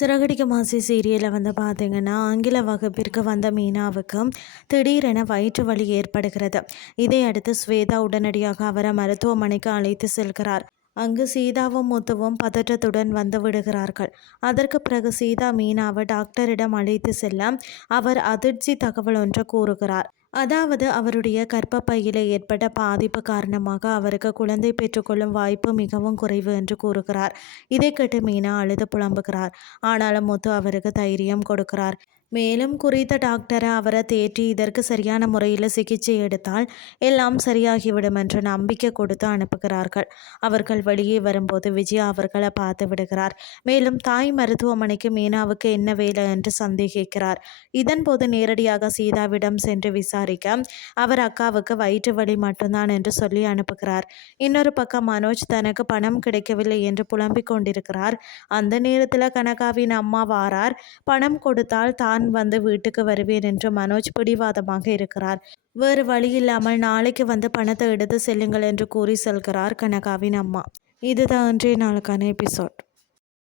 சிறகடிக்க ஆசை சீரியலில் பார்த்தீங்கன்னா ஆங்கில வகுப்பிற்கு வந்த மீனாவுக்கு திடீரென வயிற்று வலி ஏற்படுகிறது. இதையடுத்து ஸ்வேதா உடனடியாக அவரை மருத்துவமனைக்கு அழைத்து செல்கிறார். அங்கு சீதாவும் முத்துவும் பதற்றத்துடன் வந்து விடுகிறார்கள். அதற்கு பிறகு சீதா மீனாவை டாக்டரிடம் அழைத்து செல்ல அவர் அதிர்ச்சி தகவல் ஒன்று கூறுகிறார். அதாவது அவருடைய கர்ப்பப்பையில ஏற்பட்ட பாதிப்பு காரணமாக அவருக்கு குழந்தை பெற்றுக்கொள்ளும் வாய்ப்பு மிகவும் குறைவு என்று கூறுகிறார். இதை கேட்டு மீனா அழுது புலம்புகிறார். ஆனாலும் முத்து அவருக்கு தைரியம் கொடுக்கிறார். மேலும் குறித்த டாக்டரை அவரை தேற்றி இதற்கு சரியான முறையில் சிகிச்சை எடுத்தால் எல்லாம் சரியாகிவிடும் என்று நம்பிக்கை கொடுத்து அனுப்புகிறார்கள். அவர்கள் வெளியே வரும்போது விஜயா அவர்களை பார்த்து விடுகிறார். மேலும் தாய் மருத்துவமனைக்கு மீனாவுக்கு என்ன வேலை என்று சந்தேகிக்கிறார். இதன்போது நேரடியாக சீதாவிடம் சென்று விசாரிக்க அவர் அக்காவுக்கு வயிற்று வலி மட்டும்தான் என்று சொல்லி அனுப்புகிறார். இன்னொரு பக்கம் மனோஜ் தனக்கு பணம் கிடைக்கவில்லை என்று புலம்பிக் கொண்டிருக்கிறார். அந்த நேரத்தில் கனகாவின் அம்மா வாரார். பணம் கொடுத்தால் தான் வந்து வீட்டுக்கு வருவேன் என்று மனோஜ் பிடிவாதமாக இருக்கிறார். வேறு வழியில்லாமல் நாளைக்கு வந்து பணத்தை எடுத்து செல்லுங்கள் என்று கூறி செல்கிறார் கனகாவின் அம்மா. இதுதான் இன்றைய நாளுக்கான எபிசோட்.